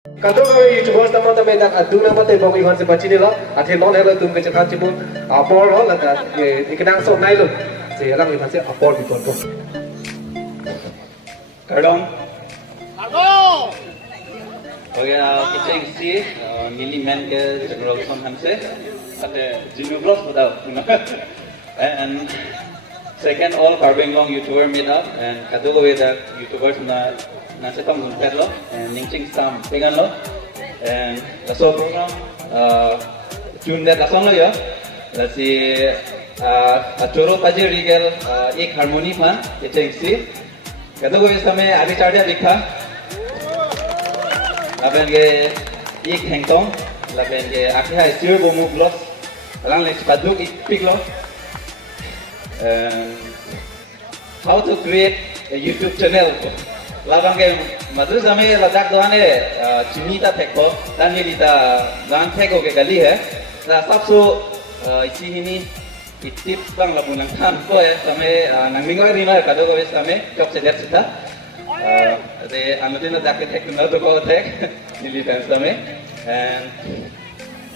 Kantor kami YouTuber teman-teman nak adu nama teh bang Iwan sebab cini lah. Akhir non hello tum kecil cimun apor lah lah. Ikan sok naik loh. Sekarang Iwan sih apor di tuan tu. Kardong. Okay, kita isi nili man ke general son hamse. Ada junior vlogs betul. And second all Carbon Long YouTuber meet up and kado ko with YouTubers na nasa tong ngumpet lo and ningching sam pengan lo and laso program June that lasong lo ya lasi achoro paje rigel ek harmony pan kita isi kado ko isa me abi charja dikha laben ge ek hengtong laben ge akha isir bomu vlogs lang le paduk ipik lo how to create a YouTube channel. Labang ke madru समय लद्दाख दोहाने चीनी ता फेंको तानी लीता गान फेंको के गली है ना सब सो इसी ही नी इतनी बंग लबुन लंकान को है समय नंगिंगो रिमा कदो को इस समय कब से डेट था ते अनुदिन लद्दाख के टेक न तो को टेक नीली फैंस समय and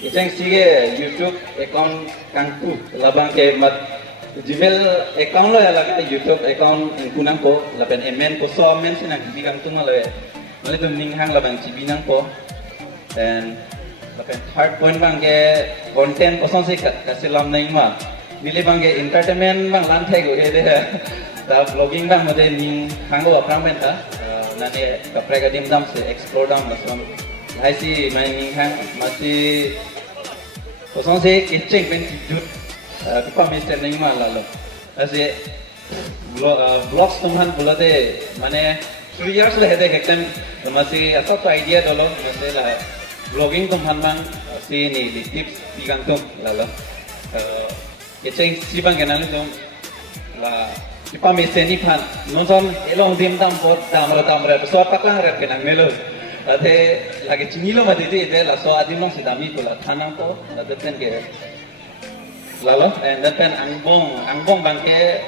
इचेंग सीगे YouTube अकाउंट कंटू labang के मत Gmail account lo ya lah YouTube account kunang ko lapen email ko so men sinang bigam tung lo ya mali tum ning hang labang cibi nang ko and lapen third point bang ke content ko son se kasih lam nang ma mili bang ke entertainment bang lan thai ko he de ta vlogging bang made ning hang ko aprang men ta nane kapre ka dim dam se explore dam masam hai si mai ning hang masih ko son se kitchen pen jut kita mister नहीं माला लो ऐसे ब्लॉग्स तुम्हान बोलते माने 3 years ले हेते एक टाइम मसी ऐसा तो आइडिया डलो मसे ला ब्लॉगिंग तुम्हान मांग सी नी टिप्स दिगां तुम लालो ये चेंज सिबां के नाले तुम ला kita mister ni pan nonton elong dim tam pot tamra so paklang rap ke nang melo ate lagi cingilo mati ite la so adim long sidami to la thanang to la deten ke lalu and then angbong bangke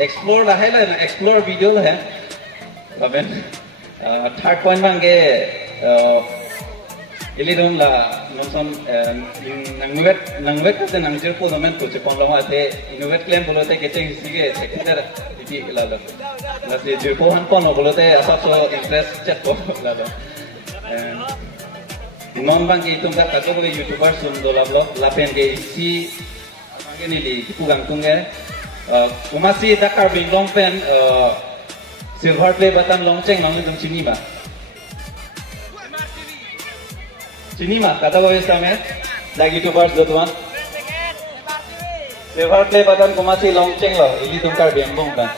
explore lah hai lah explore video lah hai laben third point bangke ili dong lah nonton nangwet kan nangjir po naman to cepong long ate innovate claim bolote keceng sige secondar iti lalu nasi jirpo han pon bolote asap so interest chat po lalu non bangke itu tak kaso ke YouTuber sun dolablo lapen ke isi ini di pugang tungge umasi Dakar Bing Long Pen silver play batan longceng namun itu cini mah kata bawa sama lagi YouTubers dotuan silver play batan umasi longceng lo ini Dakar Bing Long Pen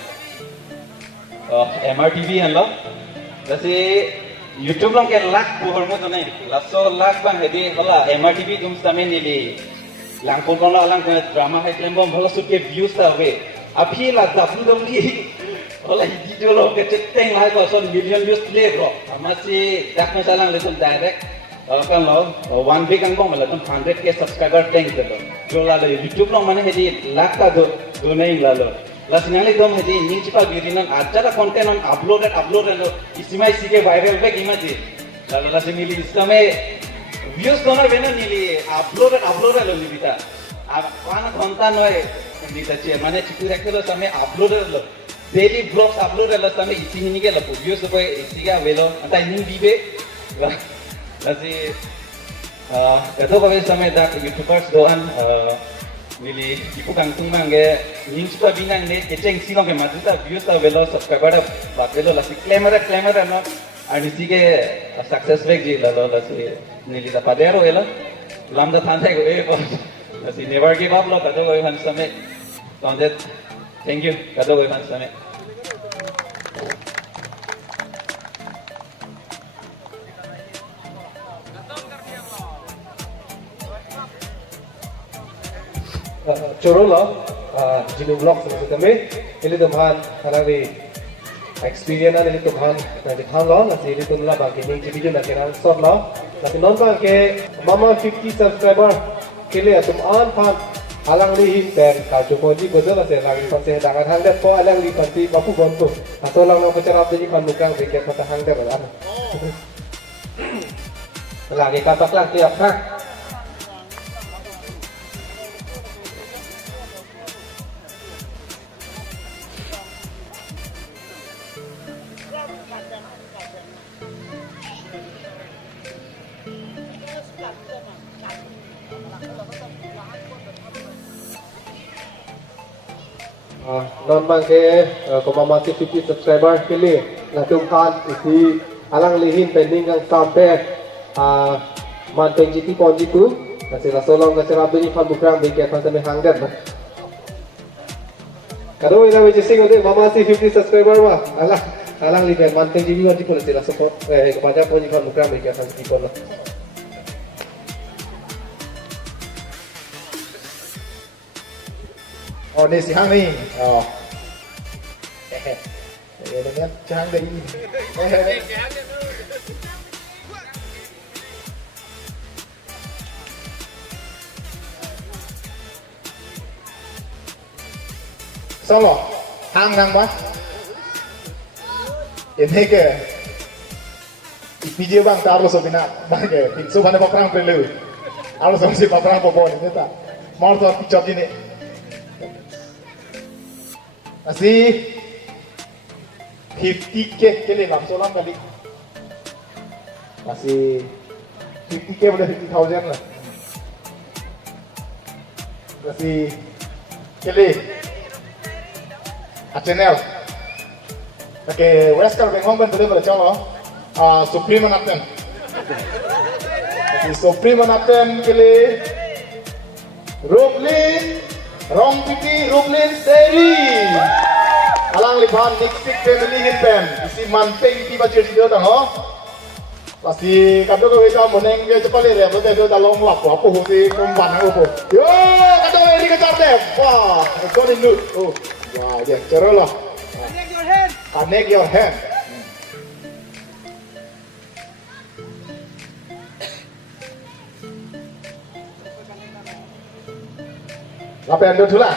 MRTV kan lo jadi YouTube long ke lak buhur mu tu naik laso lak bang hedi hola MRTV tum sama ini langkong kono langkong drama hai klembom bhalo suke views ta hobe aphi la WWE ola video lo ke ceteng lai ko son million views le bro amasi dakna salang lesson direct kan lo one big angkong mala ton 100k subscriber teng de lo jola lo YouTube lo mane hedi lakh ta do nei la lo la sinali dom hedi ning chipa birinan ajara content on uploaded lo isimai sike viral back imaji la sinili isame views kono bena nili upload lo nibita apana konta noy nibita che mane chiku rakhelo same upload lo daily vlogs upload lo same isi hini ke lo views ko isi ga velo anta ning bibe lasi kato ko same da YouTubers doan nili ipu kangtung mange ning chipa binang ne kecheng silong ke maduta views ta velo subscriber ba velo lasi claimer no and isi ke success rate ji lo lasi nili da padero ela lamda thanthai go e ko asi never give up lo kado go han same content thank you kado go han same Coro lo jinu vlog sama kami ini tuhan karena di experience ini tuhan nanti kan lo nanti ini tuh lah bagi ini video nanti kan short lo nanti nonton ke mama 50 subscriber kile atum an pan alang li dan kaju koji betul lah saya lagi konsen dengan hang dep ko alang li konti bapu bontu atau lang nang pacarap jadi kan bukan bikin kata hang dep lah lagi kapak lang tiap ha. Non mang ke kumamati 50 subscriber ke लिए latung kan isi alang lihin pending kang sampai man penjiti ponji tu kasi rasolong kasi rabini fan bukrang bingke fan tame hanggan kado ina weje sing ode mamasi 50 subscriber ma alang lihin man penjiti ponji tu kasi rasopot kepada ponji fan bukrang bingke fan tikon Oh, ni si Hang ni. Oh. Dengan Hang dah ini. Solo. Hang ba? Ini ke? Video bang taruh sobina. Bang ke? Pintu mana bakrang perlu. Harus masih bakrang popon ini tak. Mau tu picot ini. Masih 50k ke लिए langsung kali masih 50k boleh 50,000 lah masih ke लिए channel okay west kal bengong ban boleh boleh chalo supreme naten masih supreme naten ke लिए Rublin Rong Piti Rublin Seri alang liban Nixik family hinpen isi manteng tiba jadi dia dah ho pasti kado ko wita moneng dia cepat le apa dia dah long lap apa hote komban apa yo kado ini kejar deh wah go in look oh wah dia cerolah connect your hand apa yang dulu lah,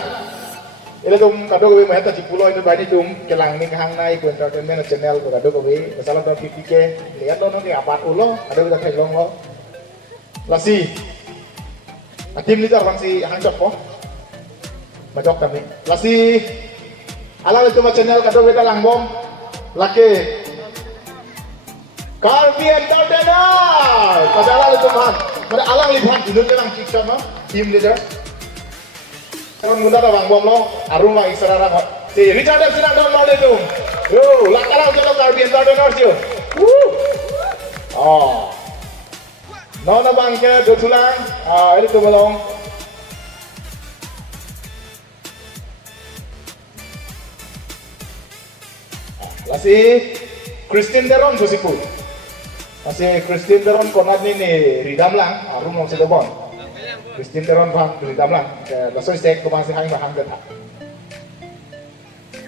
ini tuh kado kowe mah tadi pulau itu banyak tuh kelang nih hang naik ke entertainment channel tuh kado kowe, masalah tuh 50k, lihat lo nanti apa ulo, ada kita kayak lo, lasi, tim ini jarang si hang cok macok kami, lasi, ala itu macam channel kado kita langbom, laki, Karbi Entertainer, pada ala itu mah, pada alang lihat dulu kelang kisah mah, tim leader. Kalau muda dah bang bom lo, aruma isara ram. Si Richard Epstein don mal itu. Yo, lakala untuk Karbi Entertainer sih. Oh, nona bang ke dotulang, ini tu belum. Lasi Christine Deron tu sipu. Lasi Christine Deron konat ni ridam lang, aruma masih dobon. Christine Teron bang berita lang, langsung saya ke masih hang bahang dah.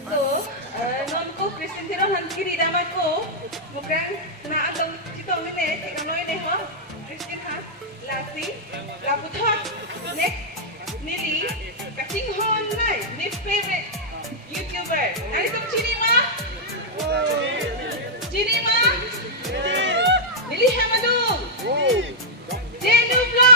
So, non ko Christine Teron hankiri damat ko, bukan na atau cito ini, jika noi ini ho, Christine ha, lasi, laputot, nek, nili, kacing hon nai, ni favorite YouTuber, nari tu cini mah, nili Hamadum, Jenu Vlog.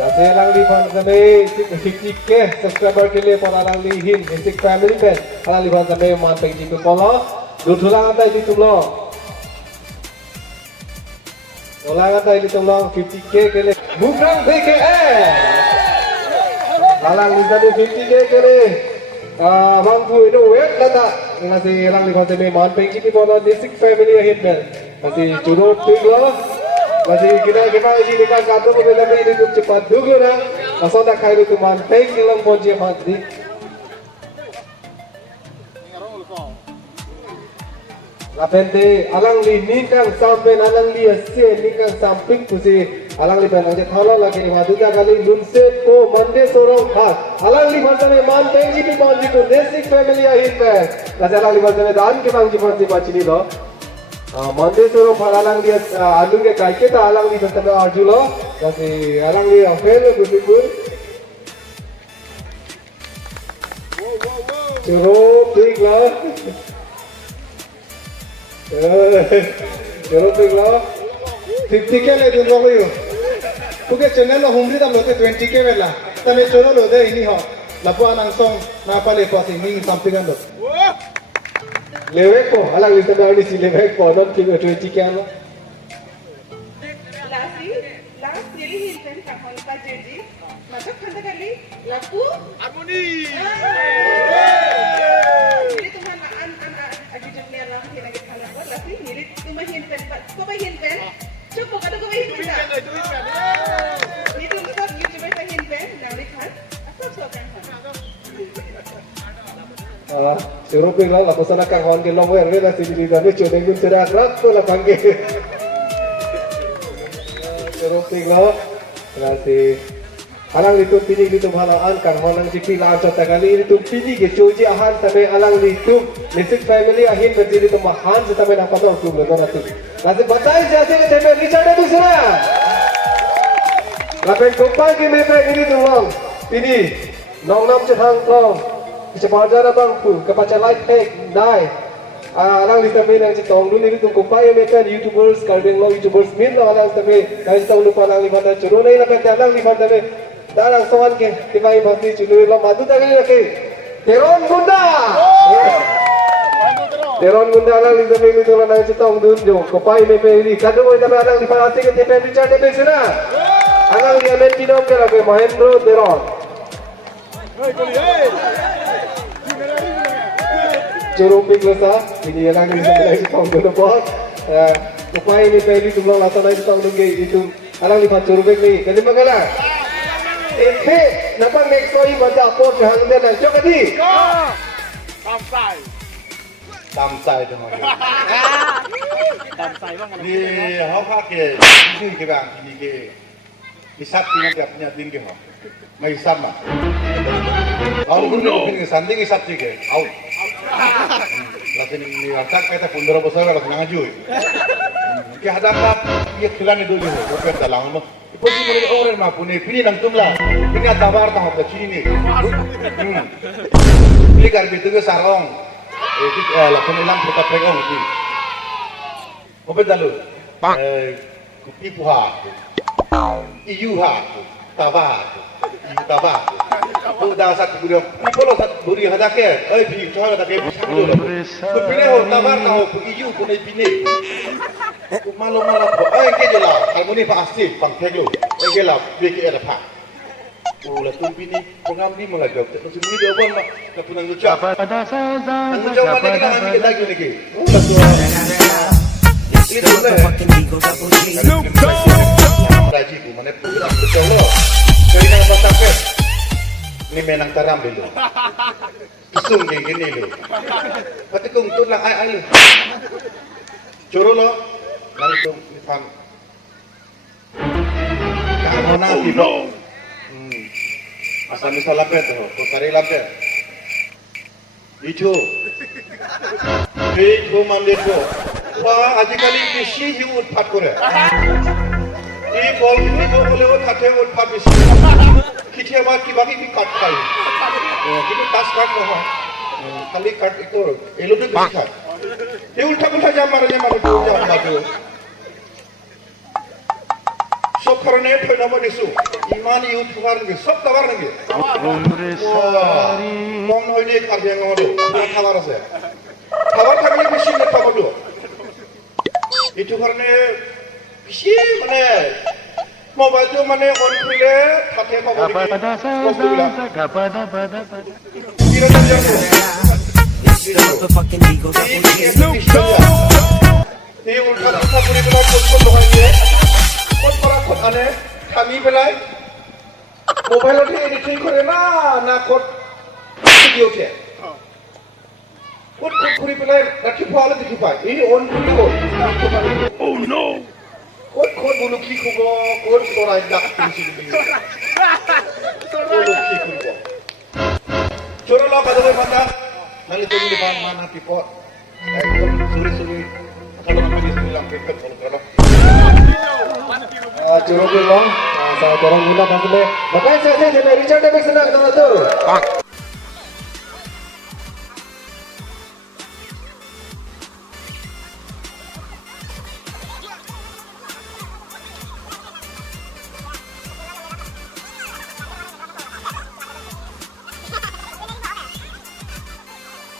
Kasi lang liban kami 50k subscriber ke लिए पर alang lihin insik family pen alang liban kami manteng jitu polo dudulang ata itu lo ulang ata itu lo 50k ke लिए bukrang BKM alang liban 50k ke लिए bangku itu web lata kasi alang liban kami manteng jitu polo insik family ahin pen kasi curut tinggal masih kita ini dengan kado ko bela ini tuh cepat dulu na asal tak kaya itu manteng kilang ponji mati lapente alang li nikang sampai alang li asie nikang samping kusi alang li benang je thalo lagi ni madu ta kali lunse ko mande sorong hat alang li bantane manteng ji ponji ko basic family ahin pe lase alang li bantane dan ke bang ji ponji bachini lo Monday suruh alang dia alung ke kai kita alang di betul arjulo, jadi alang dia fail betul. Jeruk big lah. Jeruk big lah. 50k ले दूँ लोगों को क्योंकि चैनल में हुमरी तम लोटे 20k बेला तमें चलो लोटे इन्हीं हो लपुआ नंसों ना पाले पास इन्हीं something kan lewek ko alang lista dari si lewek ko non 20k lo last really hinten kahon pa jeji masuk khanda kali laku harmoni jadi tuhan an agi jumlah lah yang lagi khanda ko last really tuhan hinten ko ba hinten coba kata ko ba hinten itu stop YouTube pa hinten dari khan stop kan jeruk big lah lapu sana kahon ke long way lah si di dalam cuci dengan cerah rak tu lah bangke jeruk big lah si alang itu pilih itu halaan kan halang cipi lah contoh kali itu pilih ke cuci ahan sampai alang itu basic family ahin berdiri itu mahan sampai nak patah tu lepas nanti nanti batai jasa ke tempat Richard itu sana lapen kopang ke mereka ini tu long pilih nong nam cetang long cepat jalan bang pun kepada like hack die alang lista main yang cetong dulu ini tu kopang mereka YouTubers kaldeng long YouTubers min alang sampai guys tahu lupa alang lima dah curun ini lapen alang lima dah darang soal ke tiba ibu pasti curi lo madu tak kali ke teron bunda alang lisa melu tu orang cetong dunjo kopai mepe ini kado boleh tapi alang lima asing ke tepen Richard tepen sana alang dia main tinom ke lagi Mahendro teron curung pik lesa ini alang lisa melu cetong dunjo bos kopai mepe ini tu orang asal cetong dunjo itu alang lima curung pik ni kali magalah nampak next kali macam apa jangan dia nak cakap ni. Tamsai tu macam. Tamsai bang. Ni apa ke? Ini ke bang? Ini ke? Isap ni nak punya tinggi ho. Mai sama. Kalau pun ni sanding isap je ke? Out. Lalu ni atak kita 15 besar kalau kena ngaju. Kita hadap ia khilan itu je. Bukan dalam mo. Pasti boleh orang mampu ni. Pilih nang tumlah. Pilih tabar tahu tak sini. Pilih karbi tu ke sarong. Itu lakukan ilang kita pregong ni. Apa dalu? Kupi puha. Iuha. Tabar. Iu tabar. Kau dah satu buri. Ni kalau satu buri hadak ke? Pi cakap hadak ke? Kupi ni ho tabar tahu. Iu pun ni pilih. Malu-malu ko ke jela harmoni pa asif pang theglo ke la beke era pha la tumpi ni pengam ni malagap ta sini do bon ma ka punang ucap ang ucap ma ni kami kita lagi ni ke itu raji tu mana program betul lo dari nang pasapet ni menang taram dulu isung gini lo pati kung tu lang ai lo coro lo langsung nifan kamu nanti dong asal misal lapet tu kau cari lapet itu mandi tu wah aja kali bisi hiu utpat kore ini bol ini boleh utat utpat bisi kita bagi kat kai kita tas kat loh kali kat itu elu tu bisi kat dia ulta jamar tu jamar tu सब करने पे नमन इशू ईमान यूथ फुकार लगे सब तबार लगे कौन होई नहीं कर दिया ngomong tu खबर से खबर करने किसी ने खबर दो itu karena किसी मने मोबाइल जो मने ऑन किले खाते खबर kira saja ini ulta puri belah kod lokai dia kod para kod ane kami belai mobile ni editing kore na kod video ke kod puri belai rakhi phala dikhi pai ini on video oh no kod bulu ki khubo kod sorai dak kisi bulu ki khubo choro lo kadale banda nali tu ni ban mana pipot ekdom suri kalau kami di sini lampu kalau curug long, saya orang guna dan sebagainya. Makanya saya Richard David senang sama tu.